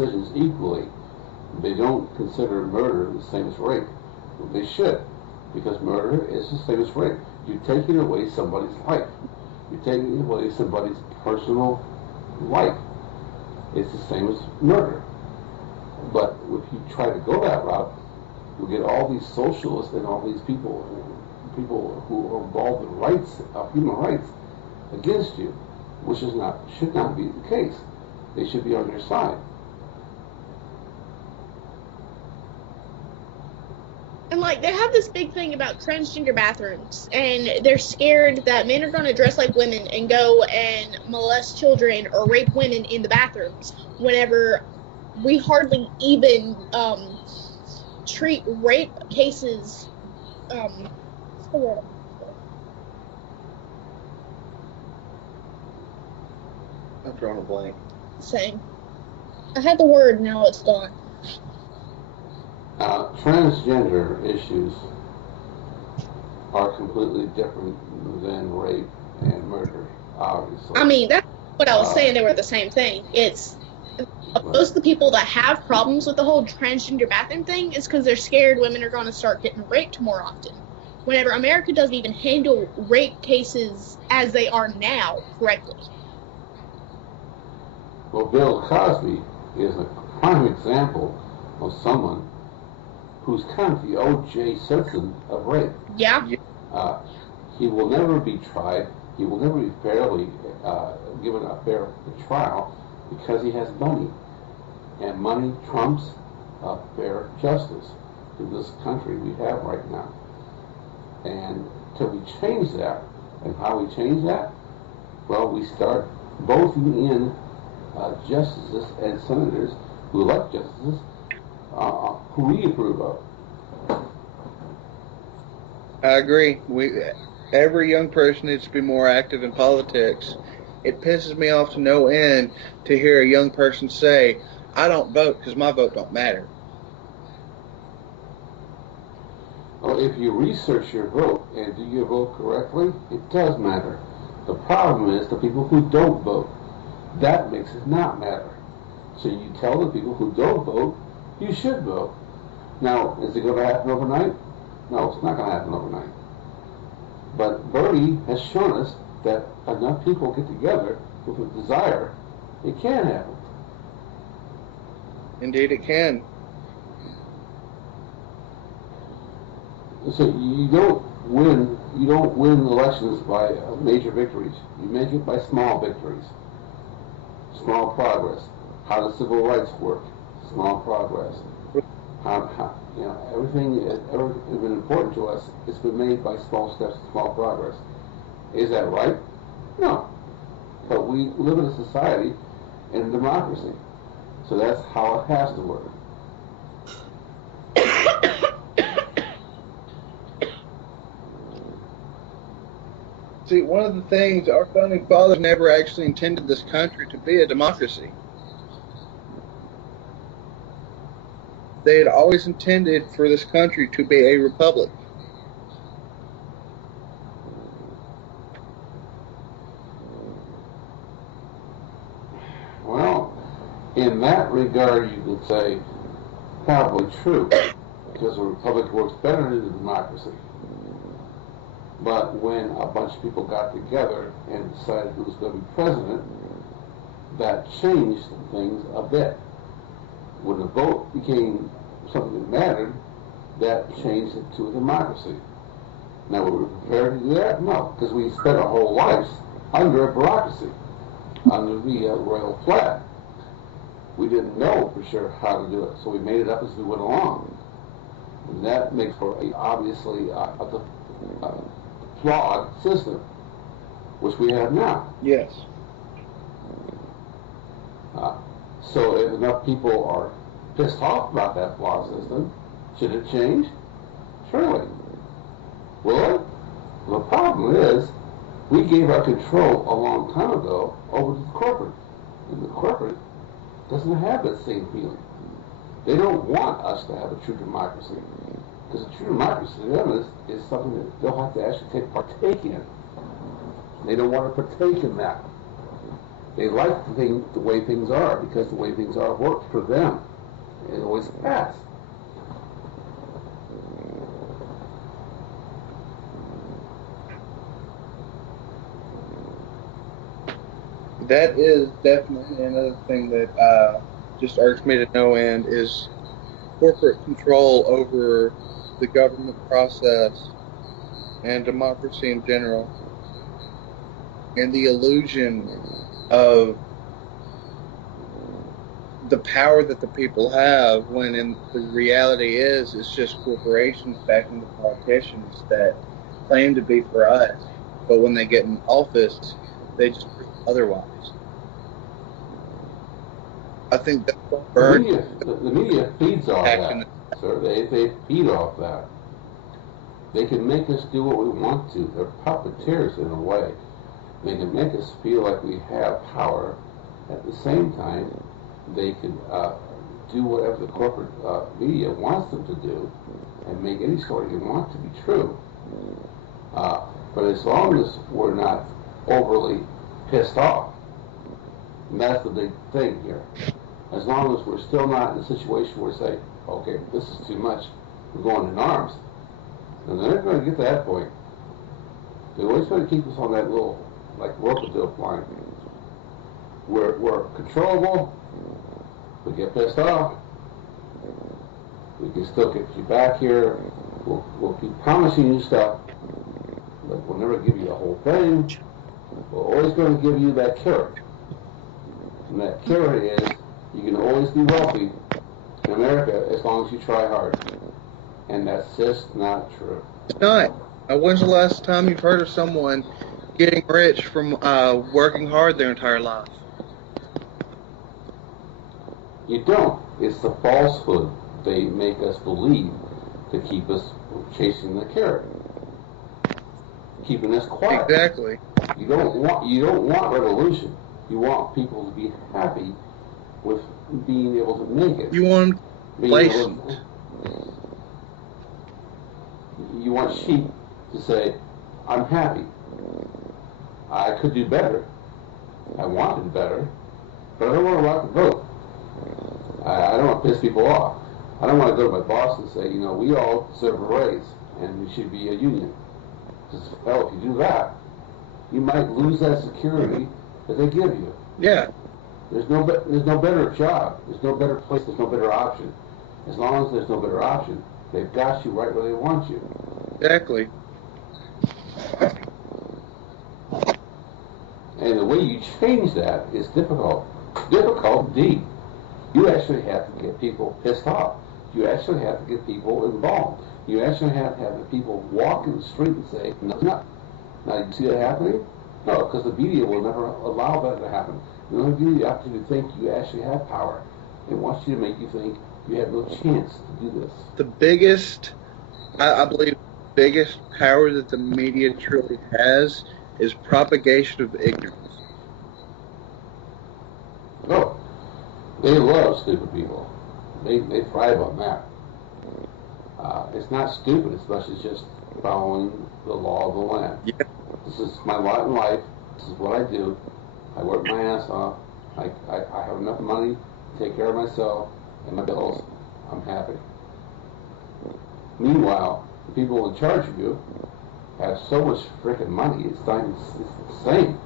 decisions equally. They don't consider murder the same as rape. They should, because murder is the same as rape. You're taking away somebody's life. You're taking away somebody's personal life. It's the same as murder. But if you try to go that route, you get all these socialists and all these people who are involved in rights, human rights, against you, which should not be the case. They should be on your side. And like they have this big thing about transgender bathrooms, and they're scared that men are going to dress like women and go and molest children or rape women in the bathrooms. Whenever we hardly even treat rape cases. What's the word? I'm drawing a blank. Same. I had the word, now it's gone. Transgender issues are completely different than rape and murder, obviously. I mean, that's what I was saying. They were the same thing. It's most of the people that have problems with the whole transgender bathroom thing is because they're scared women are going to start getting raped more often. Whenever America doesn't even handle rape cases as they are now correctly. Well, Bill Cosby is a prime example of someone who's kind of the O.J. Simpson of rape. Yeah. He will never be tried. He will never be fairly given a fair trial because he has money. And money trumps fair justice in this country we have right now. And till we change that, and how we change that, well, we start voting in justices and senators who elect justices who we approve of. I agree. Every young person needs to be more active in politics. It pisses me off to no end to hear a young person say, I don't vote because my vote don't matter. Well, if you research your vote and do your vote correctly, it does matter. The problem is the people who don't vote. That makes it not matter. So you tell the people who don't vote, you should vote. Now, is it going to happen overnight? No, it's not going to happen overnight. But Bernie has shown us that enough people get together with a desire, it can happen. Indeed it can. So you don't win elections by major victories. You make it by small victories. Small progress. How does civil rights work? Small progress. Everything has ever been important to us. It's been made by small steps, small progress. Is that right? No. But we live in a society in a democracy, so that's how it has to work. See, one of the things, our founding fathers never actually intended this country to be a democracy. They had always intended for this country to be a republic. Well, in that regard, you could say probably true, because a republic works better than a democracy. But when a bunch of people got together and decided who was going to be president, that changed things a bit. When the vote became something that mattered, that changed it to a democracy. Now, were we prepared to do that? No, because we spent our whole lives under a bureaucracy, under the royal flag. We didn't know for sure how to do it, so we made it up as we went along. And that makes for obviously a flawed system, which we have now. Yes. So if enough people are pissed off about that flawed system, should it change? Surely. Will it? The problem is, we gave our control a long time ago over to the corporate. And the corporate doesn't have that same feeling. They don't want us to have a true democracy. Because a true democracy to them is something that they'll have to actually partake in. They don't want to partake in that. They like the way things are because the way things are works for them. It always has. That is definitely another thing that just irks me to no end is corporate control over the government process and democracy in general, and the illusion of the power that the people have when in the reality is it's just corporations backing the politicians that claim to be for us, but when they get in office, they just prove otherwise. I think that's what The media feeds off that, sir. They feed off that. They can make us do what we want to. They're puppeteers in a way. They can make us feel like we have power. At the same time, they can do whatever the corporate media wants them to do and make any story they want to be true. But as long as we're not overly pissed off, and that's the big thing here. As long as we're still not in a situation where we say, okay, this is too much, we're going in arms, and they're never going to get to that point. They're always going to keep us on that little, like, rope-a-dope line. We're controllable, we get pissed off, we can still get you back here, we'll keep promising you stuff, but we'll never give you the whole thing. We're always going to give you that carrot. And that carrot is, you can always be wealthy in America as long as you try hard. And that's just not true. It's not. When's the last time you've heard of someone getting rich from working hard their entire life? You don't. It's the falsehood they make us believe to keep us chasing the carrot, keeping us quiet. Exactly. You don't want revolution. You want people to be happy with being able to make it. You want complacent. You want sheep to say, I'm happy. I could do better. I want to do better. But I don't want to rock the boat. I don't want to piss people off. I don't want to go to my boss and say, we all deserve a raise and we should be a union. Because, hell, if you do that, you might lose that security that they give you. Yeah. There's no better job. There's no better place. There's no better option. As long as there's no better option, they've got you right where they want you. Exactly. And the way you change that is difficult. Difficult indeed. You actually have to get people pissed off. You actually have to get people involved. You actually have to have the people walk in the street and say, no, it's not. Now, you see that happening? No, because the media will never allow that to happen. They will give you the opportunity to think you actually have power. They want you to make you think you have no chance to do this. The biggest, I believe, biggest power that the media truly has is propagation of ignorance. Oh, they love stupid people. They thrive on that. It's not stupid as much as just following the law of the land. Yeah. This is my lot in life. This is what I do. I work my ass off. I have enough money to take care of myself and my bills. I'm happy. Meanwhile, the people in charge of you have so much freaking money. It's insane.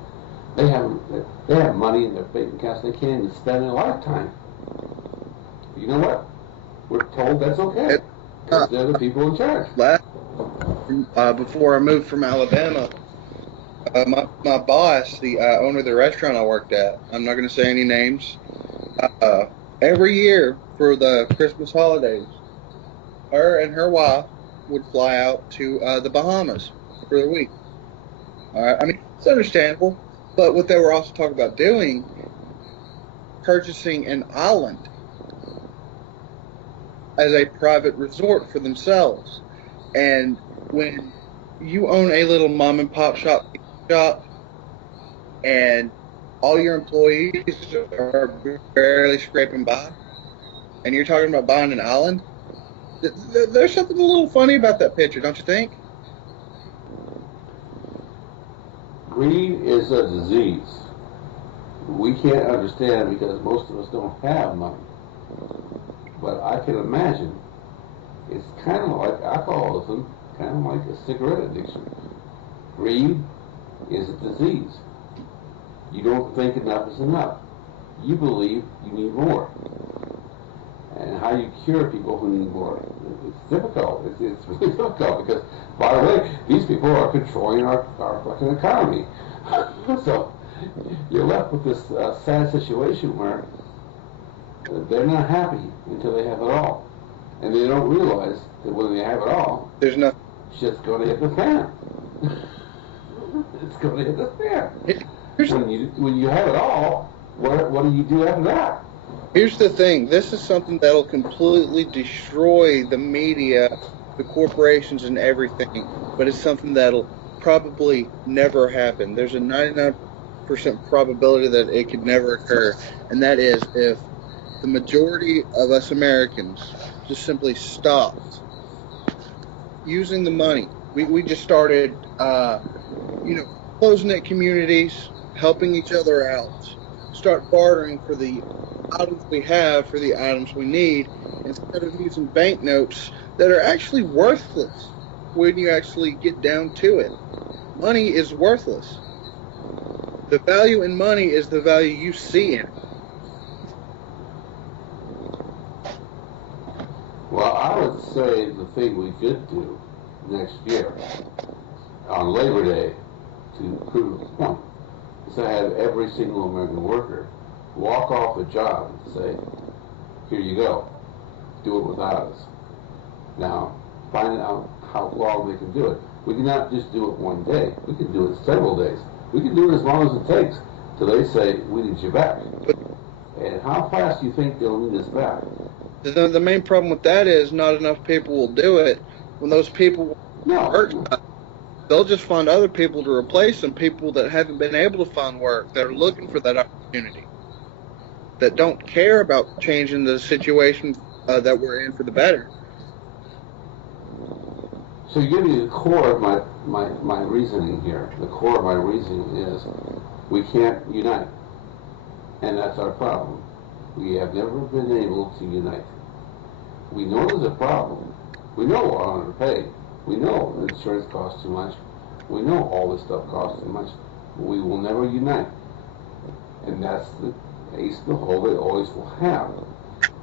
They have money in their bank accounts they can't even spend in a lifetime. You know what? We're told that's okay. They're the people in charge. Before I moved from Alabama, my boss, the owner of the restaurant I worked at, I'm not going to say any names, every year for the Christmas holidays, her and her wife would fly out to the Bahamas for the week. I mean, it's understandable, but what they were also talking about doing, purchasing an island as a private resort for themselves. And when you own a little mom and pop shop and all your employees are barely scraping by, and you're talking about buying an island, there's something a little funny about that picture, don't you think? Greed is a disease. we can't understand because most of us don't have money. But I can imagine it's kind of like alcoholism, kind of like a cigarette addiction. Greed is a disease. You don't think enough is enough. You believe you need more. And how you cure people who need more, it's difficult. It's really difficult because, by the way, these people are controlling our fucking economy. So you're left with this sad situation where they're not happy until they have it all. And they don't realize that when they have it all, there's no shit's going to hit the fan. It's going to hit the fan. When you have it all, what do you do after that? Here's the thing. This is something that'll completely destroy the media, the corporations, and everything. But it's something that'll probably never happen. There's a 99% probability that it could never occur. And that is if the majority of us Americans just simply stopped using the money. We just started, close-knit communities, helping each other out, start bartering for the items we have for the items we need, instead of using banknotes that are actually worthless when you actually get down to it. Money is worthless. The value in money is the value you see in it. Well, I would say the thing we could do next year on Labor Day to prove the point is to have every single American worker walk off a job and say, here you go, do it without us. Now, find out how long they can do it. We cannot just do it one day. We can do it several days. We can do it as long as it takes till they say, we need you back. And how fast do you think they'll need us back? The main problem with that is not enough people will do it. When those people work, they'll just find other people to replace them, people that haven't been able to find work, that are looking for that opportunity, that don't care about changing the situation that we're in for the better. So you give me the core of my reasoning here. The core of my reasoning is we can't unite. And that's our problem. We have never been able to unite. We know there's a problem. We know we're underpaid. We know insurance costs too much. We know all this stuff costs too much. But we will never unite. And that's the ace in the hole they always will have.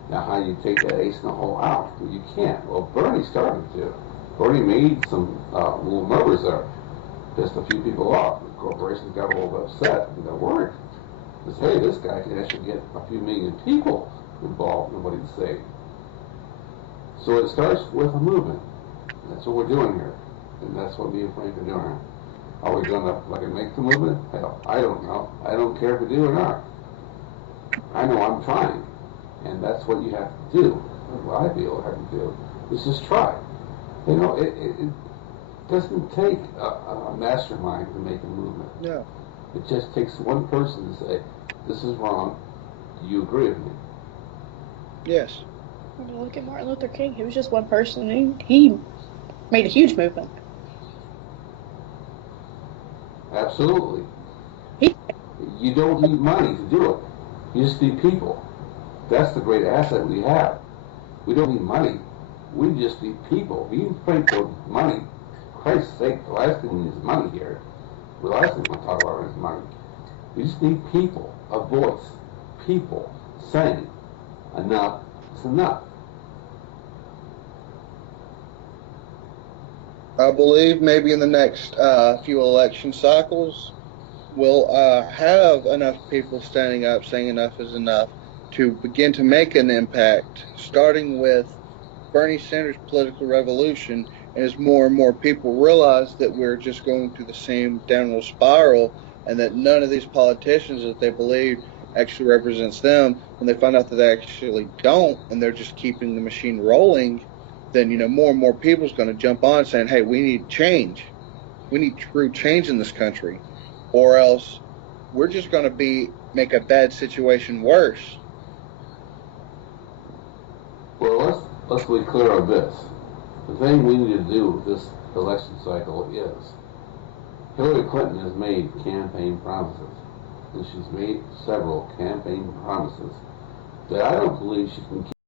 Now, how you take that ace in the hole out? Well, you can't. Well, Bernie started to. Bernie made some little murmurs there. Pissed a few people off. The corporations got a little upset and got worried. Because, hey, this guy can actually get a few million people involved in what he's saying. So it starts with a movement. That's what we're doing here. And that's what me and Frank are doing. Are we going to make the movement? Hell, I don't know. I don't care if we do or not. I know I'm trying. And that's what you have to do. What I feel I have to do is just try. You know, it doesn't take a mastermind to make a movement. No. It just takes one person to say, this is wrong. Do you agree with me? Yes. Look at Martin Luther King. He was just one person. He made a huge movement. Absolutely. You don't need money to do it. You just need people. That's the great asset we have. We don't need money. We just need people. If you think for money, Christ's sake, the last thing we need is money here. The last thing we talk about is money. We just need people, a voice, people saying, enough is enough. I believe maybe in the next few election cycles, we'll have enough people standing up saying enough is enough to begin to make an impact, starting with Bernie Sanders' political revolution. And as more and more people realize that we're just going through the same downward spiral and that none of these politicians that they believe actually represents them, when they find out that they actually don't and they're just keeping the machine rolling, then, more and more people is going to jump on saying, hey, we need change. We need true change in this country, or else we're just going to make a bad situation worse. Well, let's be clear on this. The thing we need to do with this election cycle is Hillary Clinton has made campaign promises. and she's made several campaign promises that I don't believe she can keep.